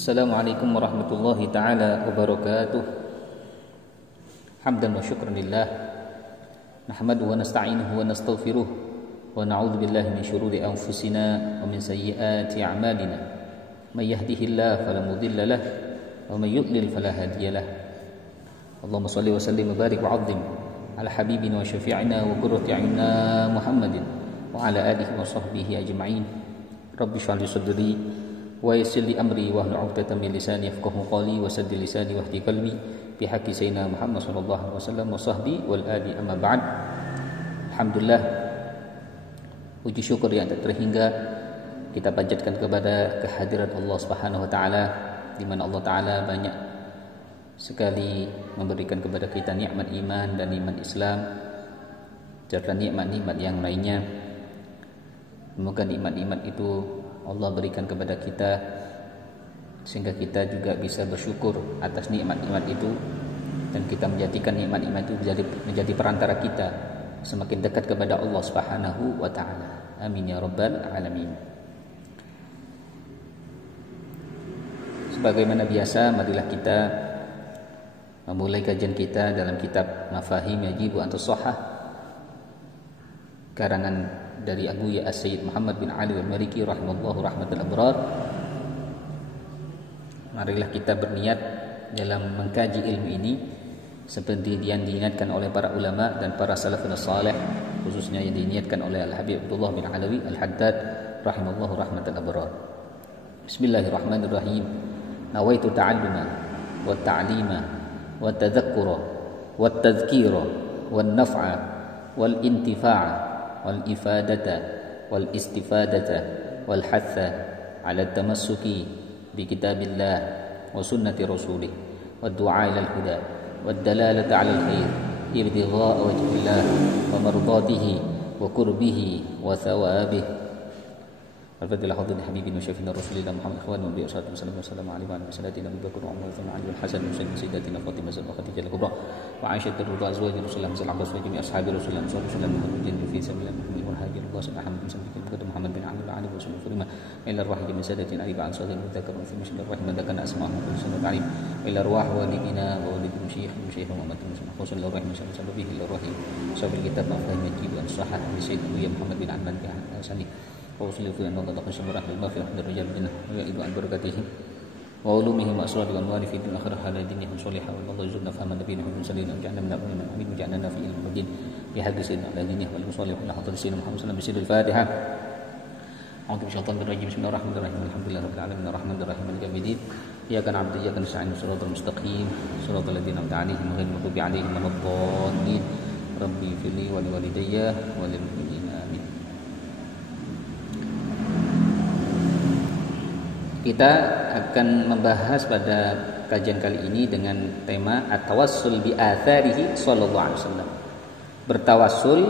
Assalamualaikum warahmatullahi ta'ala wabarakatuh. Hamdan wa syukran lillah, nahmaduhu wa nasta'inuhu wa nastaghfiruh, wa na'udzu billahi min syururi anfusina wa min sayyiati a'malina. May yahdihillahu fala mudilla lahu wa may yudlil fala hadiya lahu. Allahumma shalli wa sallim wa barik wa 'azzim ala habibina wa syafi'ina wa qurrati a'yunina Muhammadin wa ala alihi wa sahbihi ajma'in. Rabbi shrah li sadri wa yassir li amri wahlul 'uqdatam min lisani yafqahu qawli wa saddid lisani wahdi qalbi bi haqqi sayyidina Muhammad sallallahu alaihi wasallam wa sahbi wal ali amma ba'd. Alhamdulillah, puji syukur yang tak terhingga kita panjatkan kepada kehadiran Allah Subhanahu wa taala, di mana Allah taala banyak sekali memberikan kepada kita nikmat iman dan nikmat Islam serta nikmat-nikmat yang lainnya. Semoga nikmat-nikmat itu Allah berikan kepada kita sehingga kita juga bisa bersyukur atas nikmat-nikmat itu, dan kita menjadikan nikmat-nikmat itu menjadi perantara kita semakin dekat kepada Allah Subhanahu wa taala. Amin ya rabbal alamin. Sebagaimana biasa, marilah kita memulai kajian kita dalam kitab Mafahim Yajibu an Tusahhah, karangan dari Abu Ya As-Sayyid Muhammad bin Ali Al-Maliki rahimallahu rahmatul abrar. Marilah kita berniat dalam mengkaji ilmu ini seperti yang diingatkan oleh para ulama dan para salafun salih, khususnya yang diingatkan oleh Al-Habib Abdullah bin Alawi Al-Haddad rahimallahu rahmatul abrar. Bismillahirrahmanirrahim. Nawaitu ta'alluma wa ta'lima wa tadhakkura wa tadhkira wa naf'a wal intifa'a wal ifadata wal istifadata wal hatha ala tamassuki bi kitabillah wa sunnati rasulih wa du'a ila al-huda wa dalalata ala al-khair ibtigha'a wajhillah wa mardatihi wa qurbihi wa thawabih. Al-Fatilah Hadratin Habibina wa Syafiina Rasulillah Muhammad ikhwan wa bi'asatu wassalamu alaihi wa sallallahu Abu Bakar wa Umar wa Ali al-Hasan wa sayyidatina Fatimah wa Khadijah al-Kubra wa Aisyah radhiyallahu azwajir Rasulullah sallallahu alaihi wasallam ashabi Rasulullah sallallahu alaihi wasallam fi sabilillah wa hajir Allah subhanahu wa ta'ala Muhammad bin Abdullah ali wa sallallahu ila arwah min sadatin ali ba'an sadin mudzakar wa fi mishdar rahman dakana asma'u kullu sunnah alim ila arwah walidina wa walid musyayikh wa umatun sallallahu alaihi wasallam bihi ila arwah sahabat kitab Mafahim Yajibu an Tusahhah li Sayyid Muhammad bin Ahmad bin Hasani وأصلي في أن الله تقسم رحمة الله في رحمة الرجال بنا ويعيد عن بركاتهم وعلومهم وأسرار الأموال في الدنيا آخرة على دينهم صالحة والله يرزقنا فهم نبينا محمد صلى الله عليه وسلم وجعلنا من الأمين الأمين وجعلنا في علم الدين بحق سيدنا على دينه والمصالح على حضرة سيدنا محمد صلى الله عليه وسلم بسر الفاتحة. أعوذ بالشيطان الرجيم بسم الله الرحمن الرحيم الحمد لله رب العالمين الرحمن الرحيم مالك يوم الدين إياك نعبد وإياك نستعين صراط المستقيم صراط الذين أنعمت عليهم غير المغضوب عليهم ولا الضالين ربي اغفر لي ولوالدي وللمؤمنين آمين. Kita akan membahas pada kajian kali ini dengan tema at-tawassul bi atharihi sallallahu alaihi wasallam. Bertawassul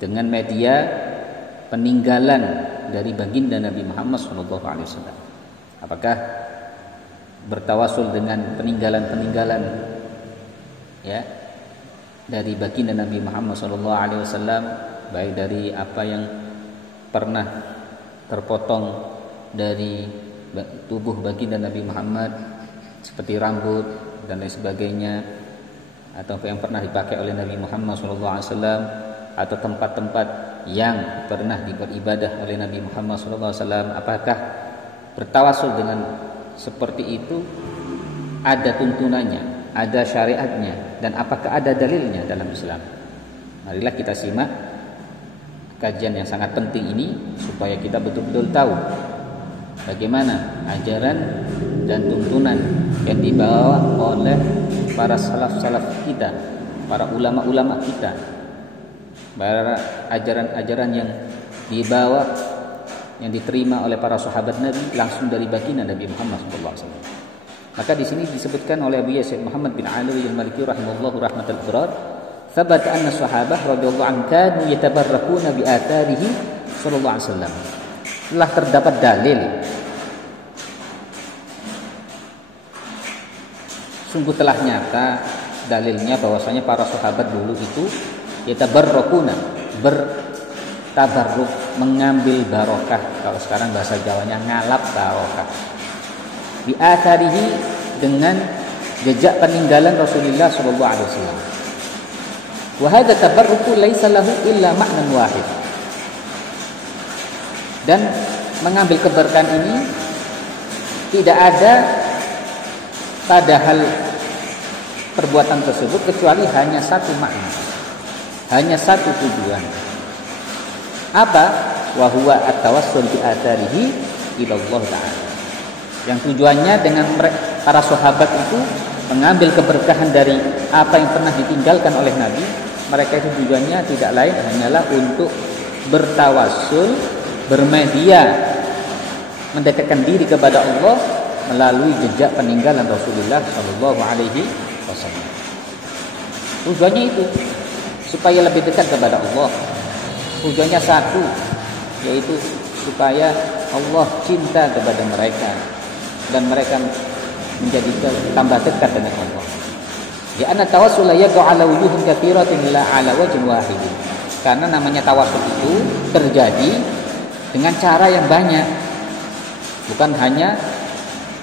dengan media peninggalan dari baginda Nabi Muhammad sallallahu alaihi wasallam. Apakah bertawassul dengan peninggalan-peninggalan ya dari baginda Nabi Muhammad sallallahu alaihi wasallam, baik dari apa yang pernah terpotong dari tubuh baginda Nabi Muhammad seperti rambut dan lain sebagainya, atau yang pernah dipakai oleh Nabi Muhammad SAW, atau tempat-tempat yang pernah beribadah oleh Nabi Muhammad SAW, apakah bertawasul dengan seperti itu ada tuntunannya, ada syariatnya, dan apakah ada dalilnya dalam Islam? Marilah kita simak kajian yang sangat penting ini supaya kita betul-betul tahu bagaimana ajaran dan tuntunan yang dibawa oleh para salaf-salaf kita, para ulama-ulama kita, para ajaran-ajaran yang dibawa, yang diterima oleh para sahabat Nabi langsung dari baginda Nabi Muhammad SAW. Maka di sini disebutkan oleh Abu Yazid Muhammad bin Ali Al-Maliki rahimahullahu rahmatul abrar, "Thabata anna sahabah radhiyallahu anhum kanu yatabarrakuna bi atharihi sallallahu alaihi wasallam." Telah terdapat dalil, sungguh telah nyata dalilnya bahwasanya para sahabat dulu itu yatabarrakuna, bertabarruk, mengambil barokah. Kalau sekarang bahasa Jawanya ngalap barokah. bi atharihi, dengan jejak peninggalan Rasulullah sallallahu alaihi wasallam. Wa hadha tabarruku laisa lahu illa ma'nan wahid. Dan mengambil keberkahan ini tidak ada pada hal perbuatan tersebut kecuali hanya satu makna, hanya satu tujuan. Apa? Wa huwa at-tawassul bi atharihi ila Allah Ta'ala. Yang tujuannya dengan para sahabat itu mengambil keberkahan dari apa yang pernah ditinggalkan oleh Nabi. Mereka itu tujuannya tidak lain hanyalah untuk bertawassul, bermedia, mendekatkan diri kepada Allah melalui jejak peninggalan Rasulullah Shallallahu Alaihi Wasallam. Tujuannya itu supaya lebih dekat kepada Allah. Tujuannya satu, yaitu supaya Allah cinta kepada mereka dan mereka menjadi tambah dekat dengan Allah. Ya anna tawassul yad'u ala wujuhin katsiratin la ala wajhin wahidin. Karena namanya tawassul itu terjadi dengan cara yang banyak. Bukan hanya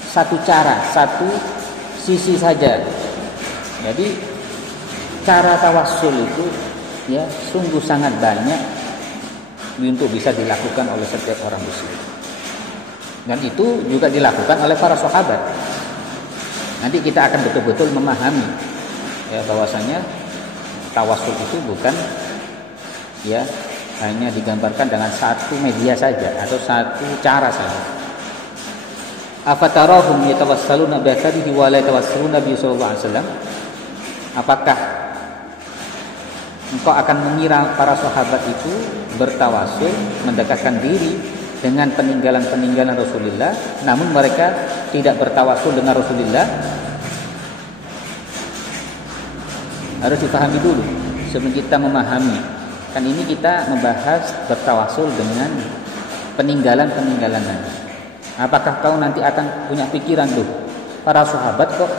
satu cara, satu sisi saja. Jadi cara tawassul itu ya sungguh sangat banyak untuk bisa dilakukan oleh setiap orang muslim. Dan itu juga dilakukan oleh para sahabat. Nanti kita akan betul-betul memahami ya bahwasanya tawassul itu bukan ya hanya digambarkan dengan satu media saja atau satu cara saja. Afatarahum yatawassaluna bi atharihi wa la yatawassaluna bi sallallahu alaihi wasallam? Apakah engkau akan mengira para sahabat itu bertawassul, mendekatkan diri dengan peninggalan-peninggalan Rasulullah, namun mereka tidak bertawassul dengan Rasulullah? Harus dipahami dulu sebelum kita memahami. Kan ini kita membahas bertawassul dengan peninggalan-peninggalan Nabi. Apakah kau nanti akan punya pikiran tuh, para sahabat kok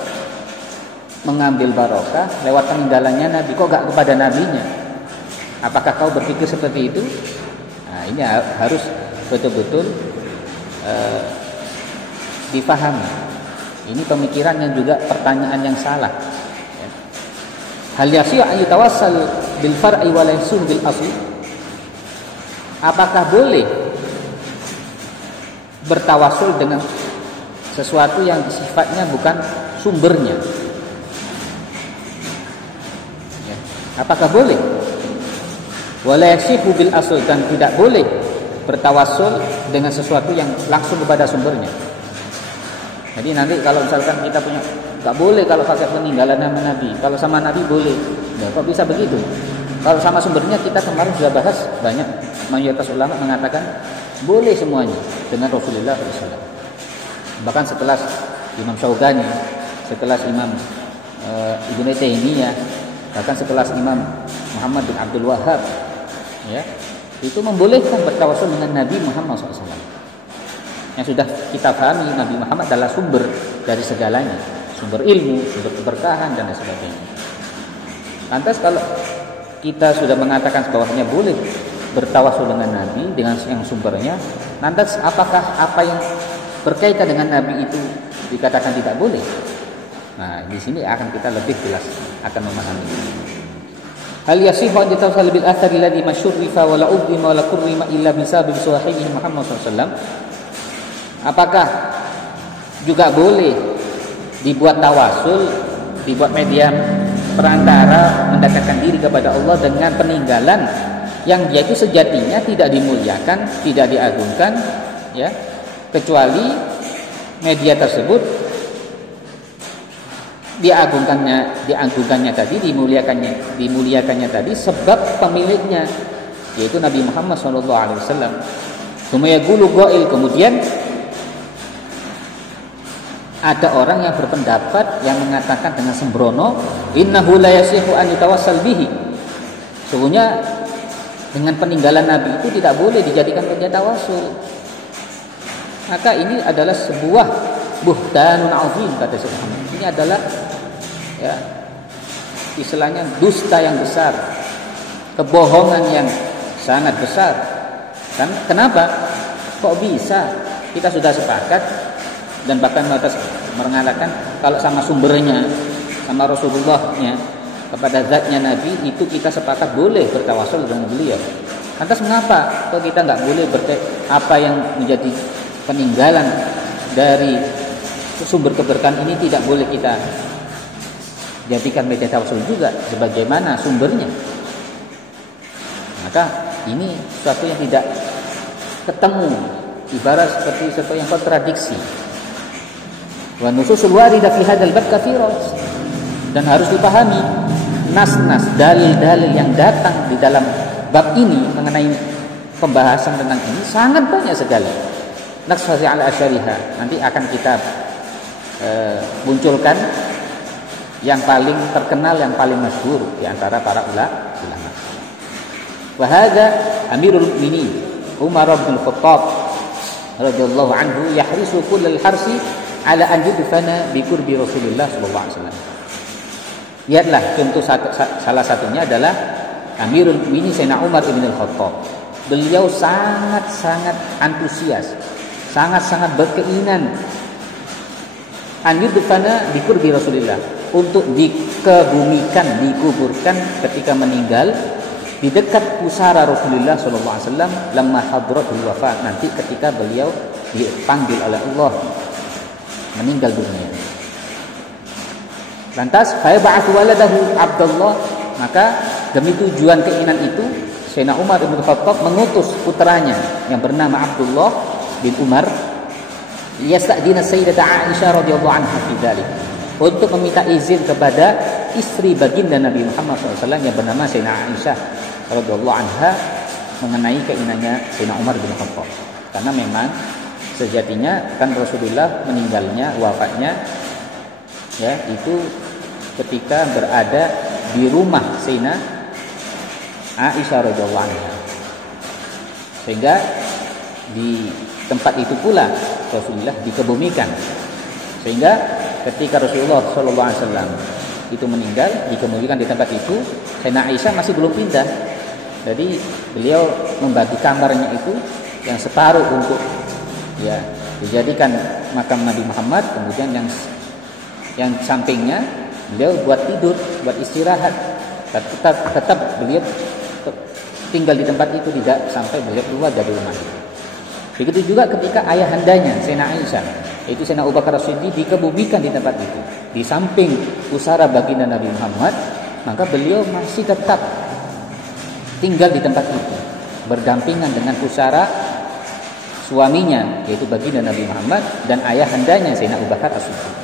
mengambil barokah lewat peninggalannya Nabi, kok gak kepada nabinya? Apakah kau berpikir seperti itu? Nah, ini harus betul-betul dipahami. Ini pemikiran yang juga pertanyaan yang salah. Hal yasih ayutawassal bil far'i wa la yasuh bil asli? Apakah boleh bertawassul dengan sesuatu yang sifatnya bukan sumbernya? Ya. Apakah boleh? Wa la yasihu bil asl, dan tidak boleh bertawassul dengan sesuatu yang langsung kepada sumbernya. Jadi nanti kalau misalkan kita punya, gak boleh kalau pakai peninggalan nama Nabi, kalau sama Nabi boleh. Ya, kok bisa begitu? Kalau sama sumbernya kita kemarin sudah bahas banyak, mayoritas ulama mengatakan boleh semuanya dengan Rasulullah SAW. Bahkan sekelas Imam Syaukani, sekelas Imam Ibnu Taimiyah, bahkan sekelas Imam Muhammad bin Abdul Wahhab, ya, itu membolehkan bertawassul dengan Nabi Muhammad SAW. Yang sudah kita pahami Nabi Muhammad adalah sumber dari segalanya, sumber ilmu, sumber keberkahan dan sebagainya. Lantas kalau kita sudah mengatakan bahwasanya boleh bertawassul dengan Nabi dengan yang sumbernya, lantas apakah apa yang berkaitan dengan Nabi itu dikatakan tidak boleh? Nah, di sini akan kita lebih jelas akan memahami. Hal yasihu an yatawassal bil athari alladhi masyurrifa wa la udhima wa la kurrima illa bi sababi sahibihi Muhammad sallallahu alaihi wasallam? Apakah juga boleh dibuat tawassul, dibuat media perantara mendekatkan diri kepada Allah dengan peninggalan yang dia itu sejatinya tidak dimuliakan, tidak diagungkan, ya, kecuali media tersebut diagungkannya tadi, dimuliakannya tadi sebab pemiliknya, yaitu Nabi Muhammad SAW. Kemudian ada orang yang berpendapat yang mengatakan dengan sembrono, innahu la yasihu an yatawassal bihi. Sesungguhnya dengan peninggalan Nabi itu tidak boleh dijadikan media tawassul. Maka ini adalah sebuah buhtanun azim, kata Syekh Muhammad. Ini adalah ya istilahnya dusta yang besar, kebohongan yang sangat besar. Dan kenapa? Kok bisa? Kita sudah sepakat dan bahkan mengatakan kalau sama sumbernya, sama Rasulullahnya, kepada zatnya Nabi itu kita sepakat boleh bertawasul dengan beliau. Lantas mengapa kok kita nggak boleh apa yang menjadi peninggalan dari sumber keberkahan ini tidak boleh kita jadikan media tawasul juga sebagaimana sumbernya? Maka ini sesuatu yang tidak ketemu, ibarat seperti sesuatu yang kontradiksi. Wa nususul waridah fi hadzal bab katsirat, dan harus dipahami nas-nas dalil-dalil yang datang di dalam bab ini mengenai pembahasan tentang ini sangat banyak sekali. Naqsasi ala asyariha, nanti akan kita munculkan yang paling terkenal, yang paling masyhur di antara para ulama. Wa hadza Amirul Mukminin Umar bin Khattab radhiyallahu anhu yahrisu kullal harsi ala an yudfana bi qurbi Rasulullah sallallahu alaihi wasallam. Lihatlah contoh salah satunya adalah Amirul Mukminin Sayyidina Umar bin Khattab. Beliau sangat-sangat antusias, sangat-sangat berkeinginan an yudfana bi qurbi Rasulullah, untuk dikebumikan, dikuburkan ketika meninggal di dekat pusara Rasulullah sallallahu alaihi wasallam lamma hadratul wafat, nanti ketika beliau dipanggil oleh Allah meninggal dunia. Lantas fa'ba'athu waladahu Abdullah, maka demi tujuan keinginan itu Sayyidina Umar bin Khattab mengutus putranya yang bernama Abdullah bin Umar liyasta'dina Sayyidatah Aisyah radhiyallahu anha fi dzalik, untuk meminta izin kepada istri baginda Nabi Muhammad SAW yang bernama Sayyidina Aisyah radhiyallahu anha mengenai keinginannya Sayyidina Umar bin Khattab. Karena memang sejatinya kan Rasulullah meninggalnya, wafatnya ya itu ketika berada di rumah Sayyidina Aisyah radhiyallahu anha, sehingga di tempat itu pula Rasulullah dikebumikan. Sehingga ketika Rasulullah SAW itu meninggal, dikebumikan di tempat itu, Sayyidina Aisyah masih belum pindah. Jadi beliau membagi kamarnya itu yang separuh untuk ya dijadikan makam Nabi Muhammad, kemudian yang sampingnya beliau buat tidur, buat istirahat. Tetap beliau tinggal di tempat itu, tidak sampai beliau keluar dari rumah. Begitu juga ketika ayahandanya Sayyidina Aisyah, yaitu Sayyidina Abu Bakar As-Siddiq, dikebumikan di tempat itu, di samping pusara baginda Nabi Muhammad, maka beliau masih tetap tinggal di tempat itu, berdampingan dengan pusara suaminya, yaitu baginda Nabi Muhammad, dan ayahandanya Sayyidina Abu Bakar As-Siddiq.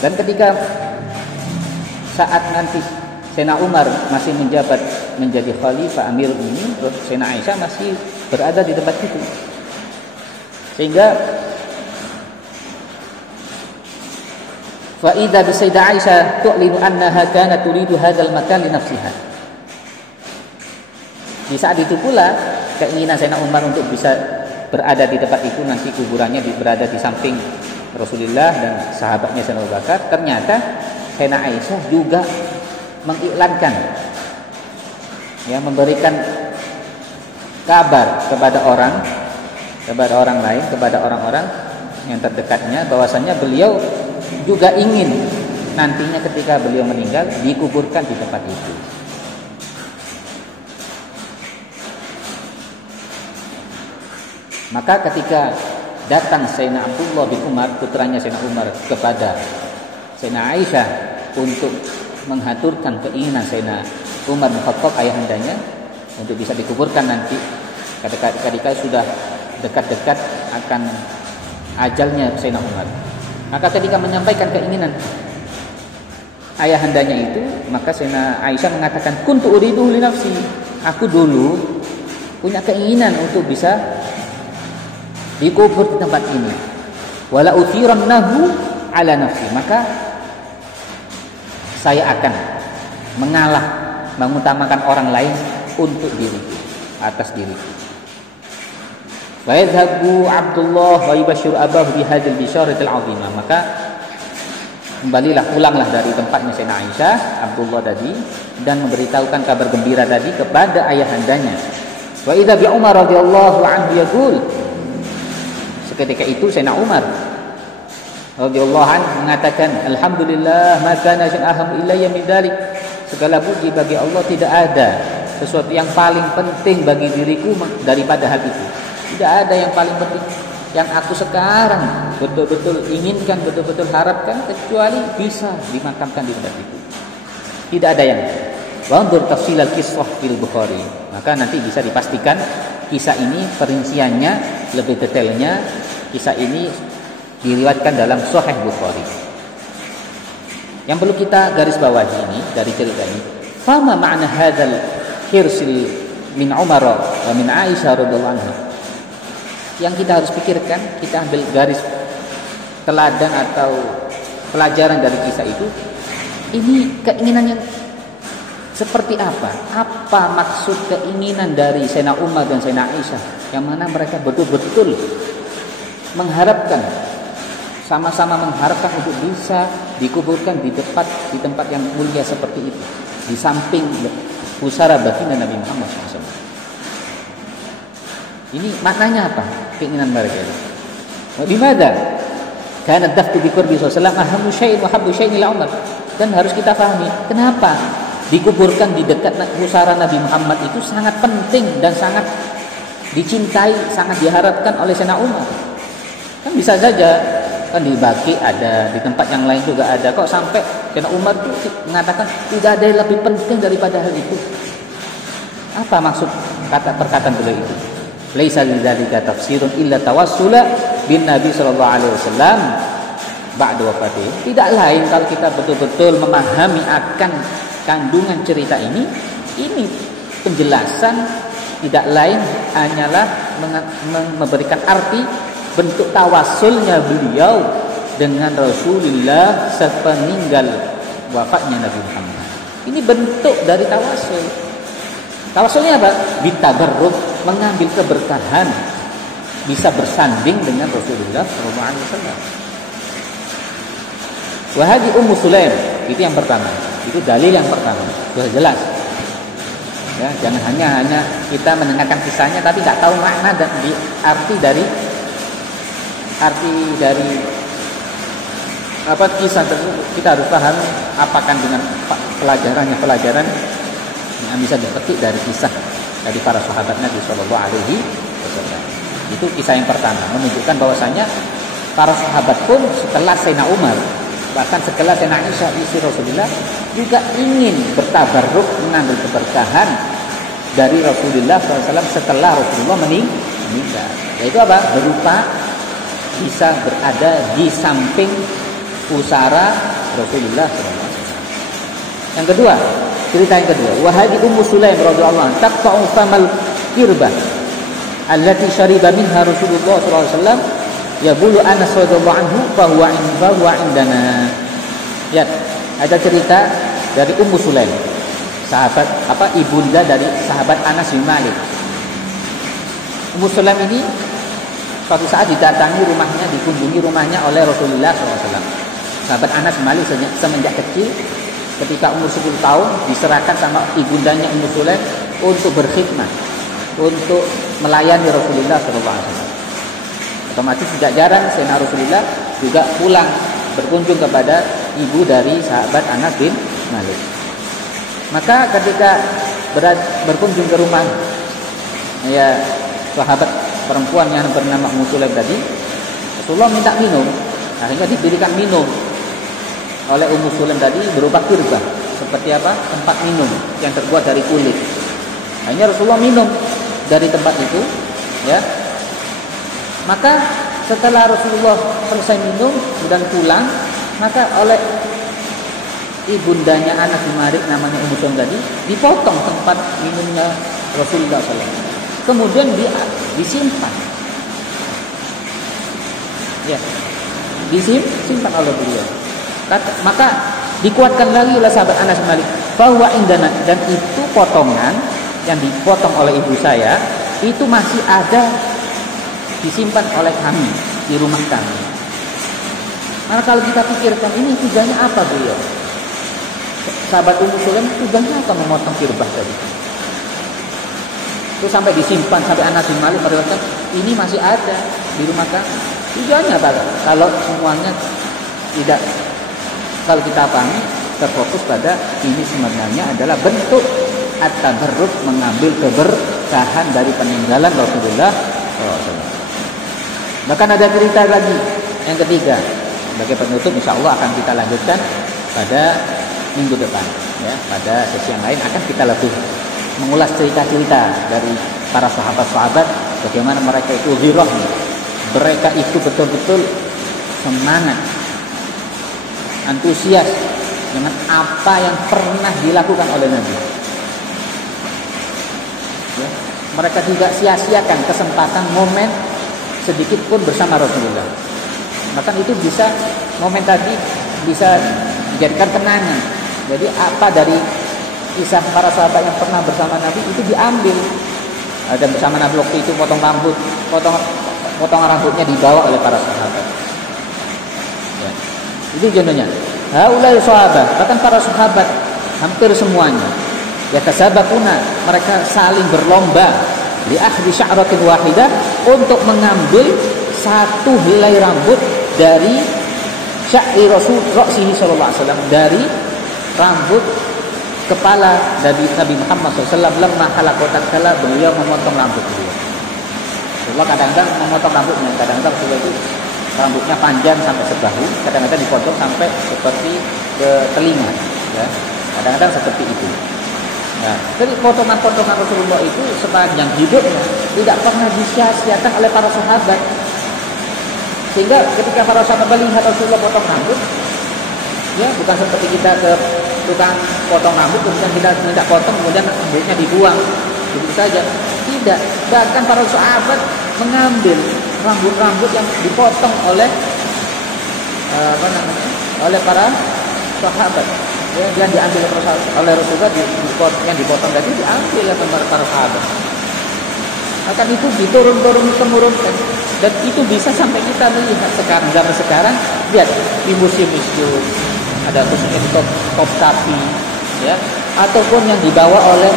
Dan ketika saat nanti Sayyidina Umar masih menjabat menjadi khalifah Amirul Mukminin, Sayyidina Aisyah masih berada di tempat itu. Sehingga fa idza bi Sayyidah Aisyah tu'linu annaha kanat turidu hadzal makan li nafsiha. Di saat itu pula keinginan Sayyidina Umar untuk bisa berada di tempat itu, nanti kuburannya berada di samping Rasulullah dan sahabatnya Sayyidina Abu Bakar. Ternyata Sayyidina Aisyah juga mengiklankan, ya, memberikan kabar kepada orang lain, kepada orang-orang yang terdekatnya, bahwasanya beliau juga ingin nantinya ketika beliau meninggal dikuburkan di tempat itu. Maka ketika datang Sayyidina Abdullah bin Umar, putranya Sayyidina Umar, kepada Sayyidina Aisyah untuk menghaturkan keinginan Sayyidina Umar bin Khattab ayahandanya untuk bisa dikuburkan nanti ketika sudah dekat-dekat akan ajalnya Sayyidina Umar. Maka ketika menyampaikan keinginan ayahandanya itu, maka Sayyidina Aisyah mengatakan, kuntu uridu li nafsi, aku dulu punya keinginan untuk bisa dikubur di tempat ini, wala uthirannahu ala nafsi, maka saya akan mengalah, mengutamakan orang lain untuk diriku, atas diriku. Wa yadhhabu Abdullah wa yubashshiru abahu bi hadzal bisyaratil 'azimah. Maka pulanglah dari tempatnya Sayyidina Aisyah, Abdullah tadi, dan memberitahukan kabar gembira tadi kepada ayahandanya. Wa idza bi Umar radhiyallahu anhu yaqul, Seketika itu Sayyidina Umar radhiyallahu anhu mengatakan, alhamdulillah ma kana syai'un ilayya min dzalik. Segala puji bagi Allah, tidak ada sesuatu yang paling penting bagi diriku daripada hal itu. Tidak ada yang paling penting yang aku sekarang betul-betul inginkan, betul-betul harapkan, kecuali bisa dimakamkan di tempat itu. Tidak ada yang. Wanzur tafsil al-qissah fil Bukhari. Maka nanti bisa dipastikan kisah ini perinciannya, lebih detailnya kisah ini diriwayatkan dalam Sahih Bukhari. Yang perlu kita garis bawahi ini dari cerita ini, fama ma'na hadzal hirsil min Umar wa min Aisyah radhiyallahu anha. Yang kita harus pikirkan, kita ambil garis teladan atau pelajaran dari kisah itu, ini keinginan yang seperti apa? Apa maksud keinginan dari Sayyidina Umar dan Sayyidina Aisyah, yang mana mereka betul-betul mengharapkan, sama-sama mengharapkan untuk bisa dikuburkan di tempat yang mulia seperti itu, di samping pusara baginda Nabi Muhammad SAW. Ini maknanya apa? Keinginan mereka itu. Bimada? Karena daftu bi qurbi sallallahu ahamu syai'in wa habbu syai'in ila Umar. Dan harus kita pahami kenapa dikuburkan di dekat pusara Nabi Muhammad itu sangat penting dan sangat dicintai, sangat diharapkan oleh Sayyidina Umar. Kan bisa saja kan dibagi ada di tempat yang lain juga ada. Kok sampai Sayyidina Umar itu mengatakan tidak ada yang lebih penting daripada hal itu? Apa maksud perkataan beliau itu? Laisa lidzalika tafsirun illa tawassula bin Nabi sallallahu alaihi wasallam ba'da wafatih. Tidak lain kalau kita betul-betul memahami akan kandungan cerita ini penjelasan tidak lain hanyalah memberikan arti bentuk tawassulnya beliau dengan Rasulullah sepeninggal wafatnya Nabi Muhammad. Ini bentuk dari tawassul. Tawassulnya apa? Bitabarruk, mengambil keberkahan, bisa bersanding dengan Rasulullah SAW. Wahadi Ummu Sulaim, itu yang pertama. Itu dalil yang pertama. Sudah jelas. Ya, jangan hanya kita mendengarkan kisahnya tapi nggak tahu makna dan arti dari apa kisah tersebut. Kita harus paham apakah dengan pelajaran yang bisa dipetik dari kisah dari para sahabat Nabi Shallallahu Alaihi Wasallam. Itu kisah yang pertama, menunjukkan bahwasanya para sahabat pun setelah Sayyidina Umar, bahkan setelah Sayyidina Aisyah istri Rasulullah, juga ingin bertabarruk, mengambil keberkahan dari Rasulullah SAW setelah Rasulullah meninggal. Yaitu apa? Berupa bisa berada di samping pusara Rasulullah SAW. Yang kedua, cerita yang kedua, wahadi Ummu Sulaim radhiyallahu anha taqta'u famal kirbah allati syariba minha Rasulullah sallallahu alaihi wasallam yaqulu Anas radhiyallahu anhu fa huwa indana. Ya, ada cerita dari Ummu Sulaim, sahabat ibunda dari sahabat Anas bin Malik. Ummu Sulaim ini suatu saat didatangi rumahnya, dikunjungi rumahnya oleh Rasulullah SAW. Sahabat Anas bin Malik semenjak kecil, ketika umur 10 tahun diserahkan sama ibundanya Ummu Sulaim untuk berkhidmat, untuk melayani Rasulullah SAW. Otomatis tidak jarang Sayyidina Rasulullah juga pulang berkunjung kepada ibu dari sahabat Anas bin Malik. Maka ketika berkunjung ke rumah ya sahabat perempuan yang bernama Ummu Sulaim tadi, Rasulullah minta minum. Akhirnya diberikan minum oleh Ummu Sulaim tadi berupa kirbah, seperti apa? Tempat minum yang terbuat dari kulit. Akhirnya Rasulullah minum dari tempat itu, ya. Maka setelah Rasulullah selesai minum dan pulang, maka oleh ibundanya Anas bin Malik namanya Ummu Sulaim tadi dipotong tempat minumnya Rasulullah SAW. Kemudian disimpan, ya, disimpan oleh beliau. Maka dikuatkan lagi oleh sahabat Anas bin Malik bahwa indana, dan itu potongan yang dipotong oleh ibu saya itu masih ada disimpan oleh kami di rumah kami. Maka kalau kita pikirkan ini tujuannya apa beliau? Sahabat Ummu Sulaim tujuannya apa memotong kirbah tadi? Itu sampai disimpan, sampai Anas bin Malik meriwayatkan ini masih ada. di rumah kan? Tujuannya apa? Kalau semuanya tidak, kalau kita pahami terfokus pada ini sebenarnya adalah bentuk at-tabarruk, mengambil keberkahan dari peninggalan Rasulullah SAW. Bahkan ada cerita lagi yang ketiga. Sebagai penutup, insya Allah akan kita lanjutkan pada minggu depan. Ya, pada sesi yang lain akan kita lebih mengulas cerita-cerita dari para sahabat-sahabat, bagaimana mereka itu ghirah, mereka itu betul-betul semangat, antusias dengan apa yang pernah dilakukan oleh Nabi. Ya, mereka tidak sia-siakan kesempatan momen sedikit pun bersama Rasulullah. Bahkan itu bisa, momen tadi bisa dijadikan kenangan. Jadi apa dari kisah para sahabat yang pernah bersama Nabi itu diambil. Ada bersama Nabi waktu itu potong rambutnya dibawa oleh para sahabat. Ya. Itu contohnya. Haulai sahabat, bahkan para sahabat hampir semuanya yatasabaquna, mereka saling berlomba li akhdhi sya'ratin wahidah, untuk mengambil satu helai rambut dari sya'ri Rasulullah sallallahu alaihi wasallam, dari rambut kepala Nabi Muhammad SAW. Lemah halaqatan, kala beliau memotong rambut beliau. Rasulullah kadang-kadang memotong rambutnya, kadang-kadang Rasulullah itu rambutnya panjang sampai sebahu, kadang-kadang dipotong sampai seperti ke telinga, ya. Kadang-kadang seperti itu. Nah, jadi potongan-potongan Rasulullah itu sepanjang hidupnya tidak pernah disia-siakan oleh para sahabat. Sehingga ketika para sahabat melihat Rasulullah potong rambut, ya bukan seperti kita ke tukang potong rambut kemudian kita minta potong kemudian rambutnya dibuang begitu saja. Tidak, bahkan para sahabat mengambil rambut-rambut yang dipotong oleh oleh para sahabat. Ya, yang diambil oleh Rasulullah, yang dipotong tadi diambil oleh para sahabat. Akan itu diturun-temurunkan, dan itu bisa sampai kita melihat sekarang, zaman sekarang, lihat di museum-museum ada khususnya di top sapi, ya, ataupun yang dibawa oleh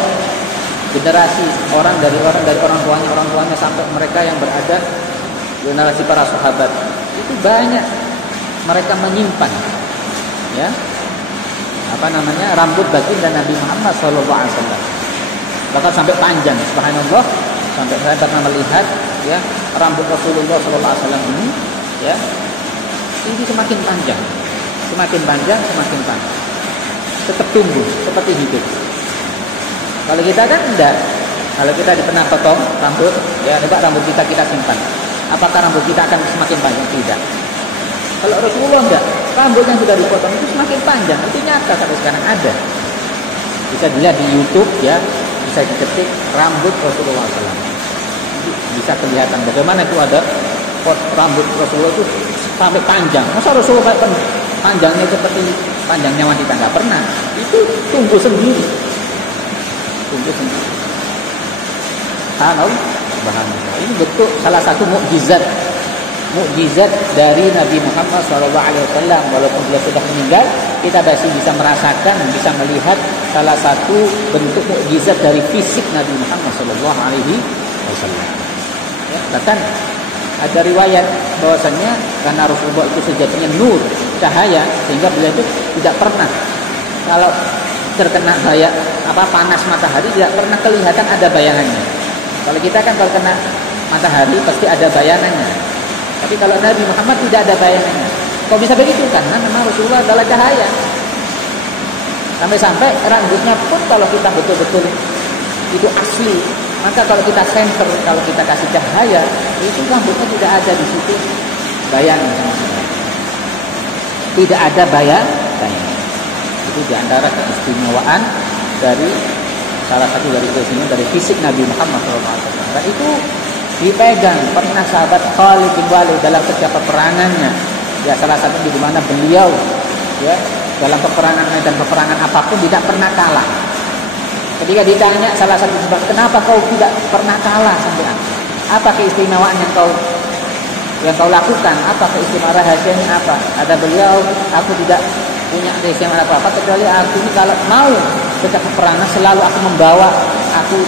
generasi orang tuanya sampai mereka yang berada generasi para sahabat, itu banyak mereka menyimpan, ya, rambut baginda Nabi Muhammad SAW, bahkan sampai panjang, subhanallah, sampai saya pernah melihat, ya, rambut Rasulullah SAW ini, ya, ini semakin panjang, tetap tumbuh seperti hidup. Kalau kita kan enggak, kalau kita pernah potong rambut, ya, coba rambut kita simpan, apakah rambut kita akan semakin panjang? Tidak. Kalau Rasulullah enggak, rambut yang sudah dipotong itu semakin panjang, itu nyata sampai sekarang ada. Bisa dilihat di YouTube, ya, bisa diketik rambut Rasulullah SAW. Bisa kelihatan bagaimana itu ada rambut Rasulullah itu sampai panjang. Masa Rasulullah panjangnya seperti panjangnya wanita? Nggak pernah. Itu tumbuh sendiri. Subhanallah. Ini betul salah satu mukjizat dari Nabi Muhammad SAW. Walaupun beliau sudah meninggal, kita masih bisa merasakan, bisa melihat salah satu bentuk mukjizat dari fisik Nabi Muhammad SAW. Ya, bahkan ada riwayat bahwasanya karena Rasulullah itu sejatinya nur, cahaya, sehingga beliau itu tidak pernah kalau terkena panas matahari tidak pernah kelihatan ada bayangannya. Kalau kita kan kalau kena matahari pasti ada bayangannya. Tapi kalau Nabi Muhammad tidak ada bayangannya. Kok bisa begitu? Karena memang Rasulullah adalah cahaya. Sampai-sampai rambutnya pun kalau kita betul-betul itu asli, maka kalau kita senter, kalau kita kasih cahaya, itu rambutnya tidak ada di situ bayangan. Tidak ada bayangan. Itu diantara keistimewaan dari salah satu dari keistimewaan dari fisik Nabi Muhammad SAW. Dan itu dipegang pernah sahabat Khalid bin Walid dalam setiap peperangannya. Ya, salah satu di mana beliau, ya, dalam medan peperangan apapun tidak pernah kalah. Ketika ditanya salah satu sebab kenapa kau tidak pernah kalah sampai apa keistimewaan yang kau lakukan, apa keistimewaan rahasianya apa? Ada beliau, aku tidak punya keistimewaan apa kecuali aku ini kalau mau setiap peperangan selalu aku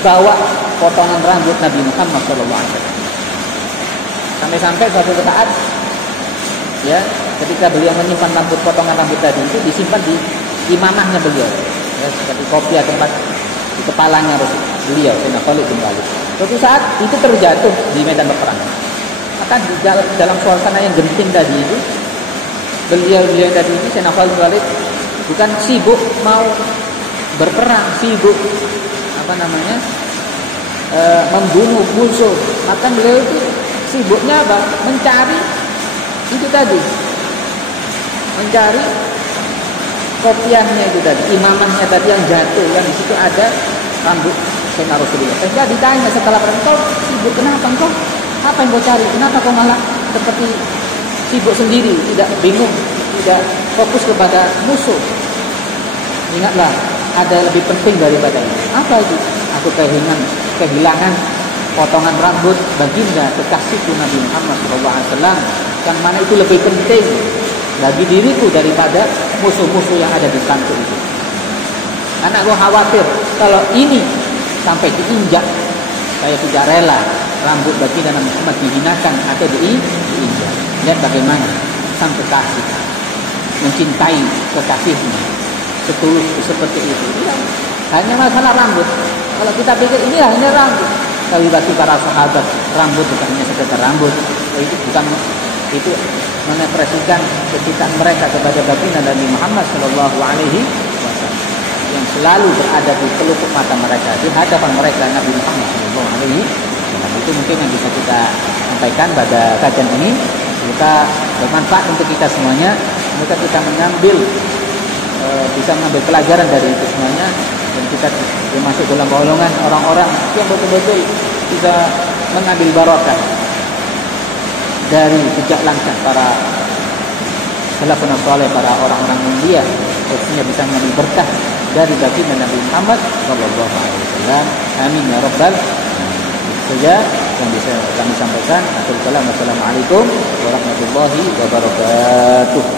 bawa potongan rambut Nabi Muhammad SAW. Sampai-sampai suatu saat ya, ketika beliau menyimpan potongan rambut tadi itu disimpan di imamahnya beliau. Ya, seperti kopiah tempat di kepalanya beliau, Sayyidina Khalid bin Walid. Suatu saat itu terjatuh di medan peperangan. Maka dalam suasana yang genting tadi itu, beliau tadi itu Sayyidina Khalid bin Walid bukan sibuk mau berperang, sibuk membunuh musuh. Maka beliau itu sibuknya apa? Mencari itu tadi, mencari kopiahnya itu tadi, imamahnya tadi yang jatuh, yang di situ ada rambut Sayyidina Rasulullah. Sehingga ditanya setelah engkau sibuk kenapa, engkau apa yang kau cari, kenapa kau malah seperti sibuk sendiri, tidak bingung, tidak fokus kepada musuh. Ingatlah, ada lebih penting daripada ini. Apa itu? Aku kehilangan potongan rambut baginda kekasihku Nabi Muhammad SAW, yang mana itu lebih penting bagi diriku daripada musuh-musuh yang ada di kampung itu. Karena aku khawatir kalau ini sampai diinjak, saya tidak rela rambut baginda Nabi Muhammad dihinakan atau diinjak. Lihat bagaimana sang kekasih mencintai kekasihnya setulus seperti itu. Ya, hanya masalah rambut. Kalau kita pikir ini hanya rambut, tapi bagi para sahabat rambut bukan hanya sekedar rambut. Itu bukan, itu mengekspresikan kecintaan mereka kepada baginda Nabi Muhammad Shallallahu Alaihi Wasallam yang selalu berada di pelupuk mata mereka, di hadapan mereka Nabi Muhammad Shallallahu Alaihi Wasallam. Itu mungkin yang bisa kita sampaikan pada kajian ini. Kita bermanfaat untuk kita semuanya. Semoga kita bisa mengambil pelajaran dari itu semuanya, dan kita masuk dalam golongan orang-orang yang betul-betul bisa mengambil barokah dari jejak langkah para salafun saleh, para orang-orang mulia, khususnya bisa mengambil berkah dari baginda Nabi Muhammad sallallahu alaihi wasallam. Amin ya rabbal alamin. Itu saja yang bisa kami sampaikan. Assalamualaikum warahmatullahi wabarakatuh.